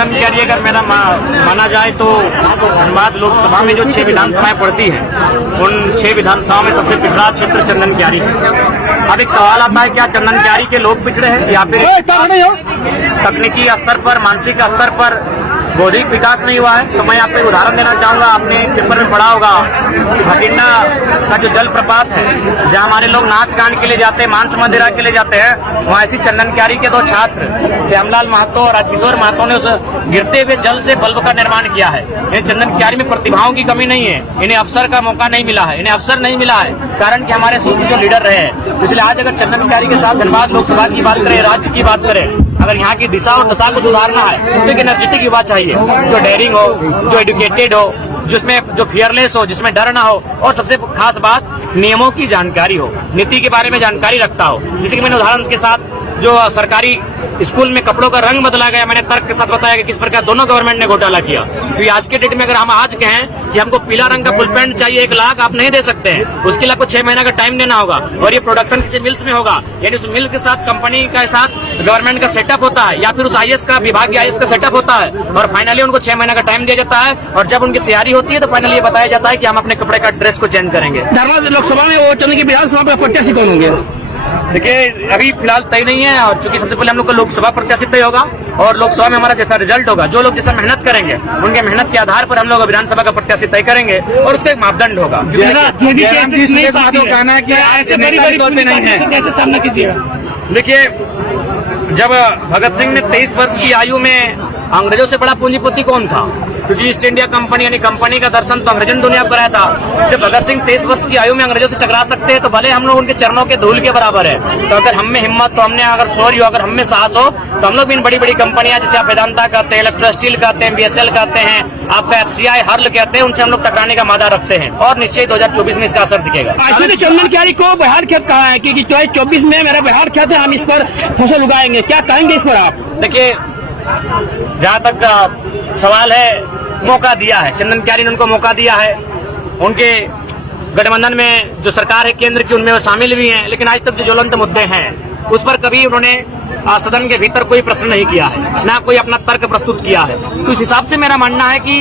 चंदन अगर मेरा माना जाए तो धनबाद लोकसभा में जो 6 विधानसभाएं पड़ती हैं उन 6 विधानसभाओं में सबसे पिछड़ा क्षेत्र चंदन क्यारी है। अब एक सवाल आता है, क्या चंदन क्यारी के लोग पिछड़े हैं या फिर तकनीकी स्तर पर, मानसिक स्तर पर बौद्धिक विकास नहीं हुआ है? तो मैं आपको एक उदाहरण देना चाहूंगा। आपने पेपर में पढ़ा होगा भटिंडा का जो जलप्रपात है जहाँ हमारे लोग नाच गान के लिए जाते हैं, मांस मदिरा के लिए जाते हैं, वहाँ ऐसी चंदन क्यारी के 2 छात्र श्यामलाल महतो और राजकिशोर महतो ने उस गिरते हुए जल से बल्ब का निर्माण किया है। इन्हें चंदन क्यारी में प्रतिभाओं की कमी नहीं है, इन्हें अवसर का मौका नहीं मिला है, इन्हें अवसर नहीं मिला है कारण कि हमारे सुस्त जो लीडर रहे हैं। इसलिए आज अगर चंदन क्यारी के साथ धनबाद लोकसभा की बात करें, राज्य की बात करें, अगर यहाँ की दिशा और दशा को सुधारना है तो एक एनर्जेटिक युवा चाहिए जो डेयरिंग हो, जो एजुकेटेड हो, जिसमें जो फियरलेस हो, जिसमें डर ना हो और सबसे खास बात नियमों की जानकारी हो, नीति के बारे में जानकारी रखता हो। जैसे कि मैंने उदाहरण के साथ जो सरकारी स्कूल में कपड़ों का रंग बदला गया, मैंने तर्क के साथ बताया कि किस प्रकार दोनों गवर्नमेंट ने घोटाला किया। क्योंकि आज के डेट में अगर हम आज कहें कि हमको पीला रंग का फुल पैंट चाहिए 1 लाख, आप नहीं दे सकते हैं, उसके लिए आपको 6 महीना का टाइम देना होगा और ये प्रोडक्शन किसी मिल्स में होगा, यानी उस मिल के साथ कंपनी के साथ गवर्नमेंट का सेटअप होता है या फिर उस IAS का विभाग के IAS का सेटअप होता है और फाइनली उनको 6 महीना का टाइम दिया जाता है और जब उनकी तैयारी होती है तो फाइनली ये बताया जाता है कि हम अपने कपड़े का ड्रेस को चेंज करेंगे। धनबाद लोकसभा में वो चंदन की विधानसभा में प्रत्याशी कौन होंगे? देखिए अभी फिलहाल तय नहीं है और चूंकि सबसे पहले हम लोग को लोकसभा प्रत्याशी तय होगा और लोकसभा में हमारा जैसा रिजल्ट होगा, जो लोग जैसा मेहनत करेंगे उनके मेहनत के आधार पर हम लोग विधानसभा का प्रत्याशी तय करेंगे और उसका एक मापदंड होगा। देखिए जब भगत सिंह ने 23 वर्ष की आयु में अंग्रेजों से बड़ा पूंजीपति कौन था? क्योंकि ईस्ट इंडिया कंपनी यानी कंपनी का दर्शन तो अंग्रेजों ने दुनिया को कराया था। जब भगत सिंह 23 वर्ष की आयु में अंग्रेजों से टकरा सकते हैं तो भले हम लोग उनके चरणों के धूल के बराबर है। तो अगर हम में हिम्मत, तो हमने अगर शौर्य हो, अगर हम में साहस हो तो हम लोग भी इन बड़ी बड़ी कंपनियां जैसे आप वेदांता कहते हैं, इलेक्ट्रो स्टील कहते हैं, BSL कहते हैं, आपका FCI हर्ल कहते हैं, उनसे हम लोग टकराने का मादा रखते हैं और निश्चय 2024 में इसका असर दिखेगा। चंदन क्यारी को बिहार खेत कहा है कि 2024 में मेरा बिहार खेत है, हम इस पर फसल उगाएंगे, क्या कहेंगे इस पर आप? देखिए जहाँ तक सवाल है, मौका दिया है चंदन क्यारी ने, उनको मौका दिया है। उनके गठबंधन में जो सरकार है केंद्र की, उनमें वो शामिल भी हैं, लेकिन आज तक जो ज्वलंत मुद्दे हैं उस पर कभी उन्होंने सदन के भीतर कोई प्रश्न नहीं किया है, ना कोई अपना तर्क प्रस्तुत किया है। तो इस हिसाब से मेरा मानना है कि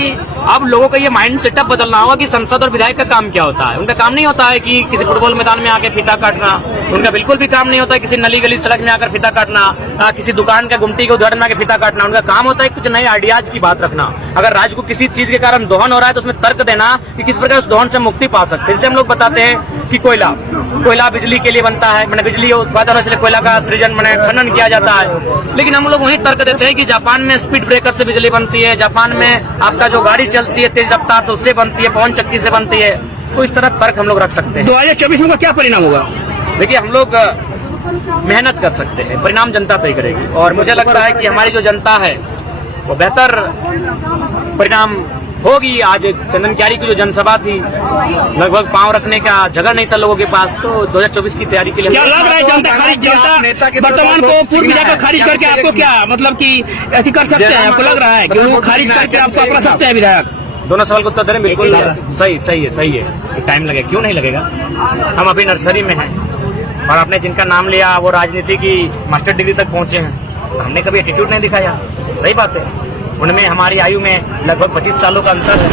अब लोगों का ये माइंड सेटअप बदलना होगा कि संसद और विधायक का काम क्या होता है। उनका काम नहीं होता है कि किसी फुटबॉल मैदान में आके फीता काटना, उनका बिल्कुल भी काम नहीं होता है किसी नली गली सड़क में आकर फीता काटना, किसी दुकान का गुमटी के उदाहरण में आकर फीता काटना। उनका काम होता है कुछ नए आइडियाज की बात रखना। अगर राज्य को किसी चीज के कारण दोहन हो रहा है तो उसमें तर्क देना कि किस प्रकार उस दोहन से मुक्ति पा सकते हैं। जैसे हम लोग बताते हैं कि कोयला बिजली के लिए बनता है, मैंने बिजली उत्पादन इसलिए कोयला का सृजन मैंने खनन किया जाता है, लेकिन हम लोग वही तर्क देते हैं कि जापान में स्पीड ब्रेकर से बिजली बनती है, जापान में आपका जो गाड़ी चलती है तेज रफ्तार से उससे बनती है, पवन चक्की से बनती है। तो इस तरह तर्क हम लोग रख सकते हैं। 2024 में क्या परिणाम होगा? देखिए हम लोग मेहनत कर सकते हैं, परिणाम जनता तय करेगी और मुझे लगता है कि हमारी जो जनता है वो बेहतर परिणाम होगी। आज चंदन क्यारी की जो जनसभा थी, लगभग पांव रखने का जगह नहीं था लोगों के पास। तो 2024 की तैयारी के लिए क्या लग रहा है जनता वर्तमान को पूर्व विधायक खारिज करके आपको क्या मतलब कि ऐसी कर सकते हैं? आपको लग रहा है कि वो खारिज करके आपको अपना सकते हैं विधायक? दोनों सवाल को उत्तर दे रहे हैं। बिल्कुल सही है। टाइम लगेगा, क्यों नहीं लगेगा? हम अभी नर्सरी में हैं और आपने जिनका नाम लिया वो राजनीति की मास्टर डिग्री तक पहुंचे हैं। हमने कभी एटीट्यूड नहीं दिखाया, सही बात है। उनमें हमारी आयु में लगभग 25 सालों का अंतर है,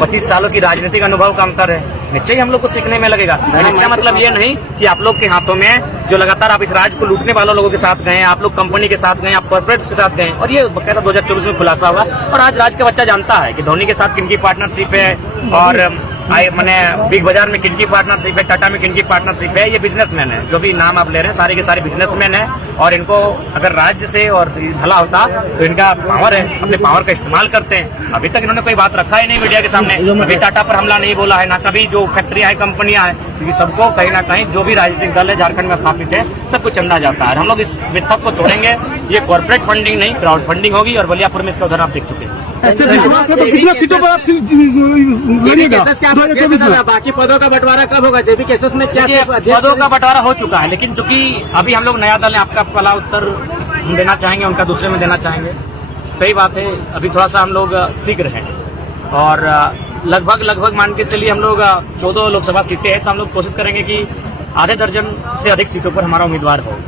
25 सालों की राजनीतिक अनुभव का अंतर है। निश्चय हम लोग को सीखने में लगेगा। इसका मतलब ये नहीं कि आप लोग के हाथों में जो लगातार आप इस राज्य को लूटने वालों लोगों के साथ गए, आप लोग कंपनी के साथ गए, आप कॉर्पोरेट्स के साथ गए और ये बकायदा 2024 में खुलासा हुआ। और आज राज्य का बच्चा जानता है कि धोनी के साथ किनकी पार्टनरशिप है और मैंने बिग बाजार में किनकी पार्टनरशिप है, टाटा में किनकी पार्टनरशिप है। ये बिजनेसमैन है, जो भी नाम आप ले रहे हैं सारे के सारे बिजनेसमैन है और इनको अगर राज्य से और भला होता तो इनका पावर है, अपने पावर का इस्तेमाल करते हैं। अभी तक इन्होंने कोई बात रखा ही नहीं मीडिया के सामने, कभी टाटा पर हमला नहीं बोला है, ना कभी जो फैक्ट्रियां हैं, कंपनियां हैं, क्योंकि सबको कहीं ना कहीं जो भी राजनीतिक दल है झारखंड में स्थापित है सबको चंदा जाता है। हम लोग इस मिथक को तोड़ेंगे। ये कॉर्पोरेट फंडिंग नहीं, क्राउड फंडिंग होगी और बलियापुर में इसका उदाहरण आप देख चुके हैं। ऐसे विश्वास है तो कितना सीटों पर आप लड़िएगा? बाकी पदों का बंटवारा कब होगा? जेबी केसेस में क्या पदों का बंटवारा हो चुका है, लेकिन चूंकि अभी हम लोग नया दल है, आपका पहला उत्तर हम देना चाहेंगे, उनका दूसरे में देना चाहेंगे। सही बात है, अभी थोड़ा सा हम लोग सीख रहे हैं और लगभग मान के चलिए हम लोग 14 लोकसभा सीटें हैं तो हम लोग कोशिश करेंगे कि आधे दर्जन से अधिक सीटों पर हमारा उम्मीदवार हो।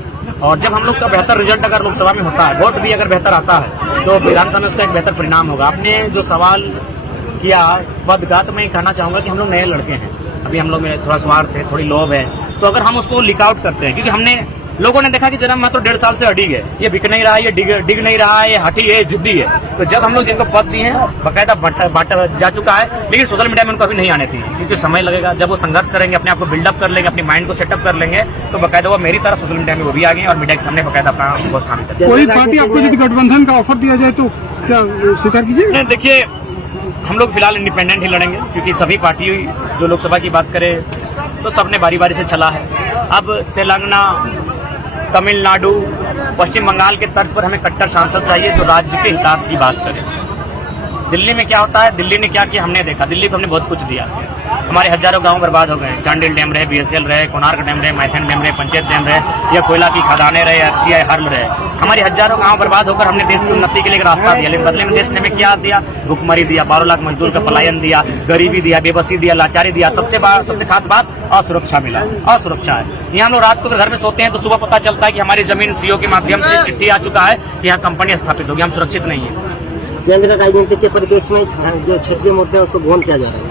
और जब हम लोग का बेहतर रिजल्ट अगर लोकसभा में होता है, वोट भी अगर बेहतर आता है, तो विधानसभा में उसका एक बेहतर परिणाम होगा। आपने जो सवाल किया पदघात, मैं कहना चाहूंगा कि हम लोग नए लड़के हैं, अभी हम लोग में थोड़ा स्वार्थ है, थोड़ी लोभ है, तो अगर हम उसको लीक आउट करते हैं, क्योंकि हमने लोगों ने देखा कि जरा मात्र 1.5 साल से अड़िग है, ये बिक नहीं रहा है, ये डिग नहीं रहा है, ये हठी है, जिद्दी है। तो जब हम लोग जिनको पद दिए हैं बाकायदा बांटा जा चुका है, लेकिन सोशल मीडिया में उनको अभी नहीं आने थी, क्योंकि समय लगेगा। जब वो संघर्ष करेंगे, अपने आप को बिल्डअप कर लेंगे, अपनी माइंड को सेटअप कर लेंगे, तो बाकायदा वो मेरी तरह सोशल मीडिया में वो भी आ गए और मीडिया के सामने बाकायदा अपना घोषणा भी करेंगे। कोई पार्टी आपको यदि गठबंधन का ऑफर दिया जाए तो क्या स्वीकार कीजिएगा? नहीं, देखिए हम लोग फिलहाल इंडिपेंडेंट ही लड़ेंगे, क्योंकि सभी पार्टी जो लोकसभा की बात करे तो सबने बारी बारी से चला है। अब तेलंगाना, तमिलनाडु, पश्चिम बंगाल के तर्ज पर हमें कट्टर सांसद चाहिए जो राज्य के हित की बात करे। दिल्ली में क्या होता है, दिल्ली ने क्या किया हमने देखा। दिल्ली को हमने बहुत कुछ दिया, हमारे हजारों गांव बर्बाद हो गए। चांडिल डैम रहे, बीएसएल रहे, कोणार्क डैम रहे, मैथन डैम रहे, पंचायत डैम रहे, या कोयला की खदानें रहे, एफसीआई हर्ल रहे, हमारी हजारों गांव बर्बाद होकर हमने देश की उन्नति के लिए एक रास्ता दिया। लेकिन बदले में देश ने हमें क्या दिया? भुखमरी दिया, 12 लाख मजदूर का पलायन दिया, गरीबी दिया, बेबसी दिया, लाचारी दिया। सबसे खास बात असुरक्षा मिला, असुरक्षा है। यहाँ हम लोग रात को घर में सोते हैं तो सुबह पता चलता है कि हमारी जमीन सीओ के माध्यम से चिट्ठी आ चुका है कि यहाँ कंपनी स्थापित होगी। हम सुरक्षित नहीं है। केंद्र राजनीति के परिप्रेक्ष्य में जो क्षेत्रीय मुद्दे हैं उसको गौन किया जा रहा है।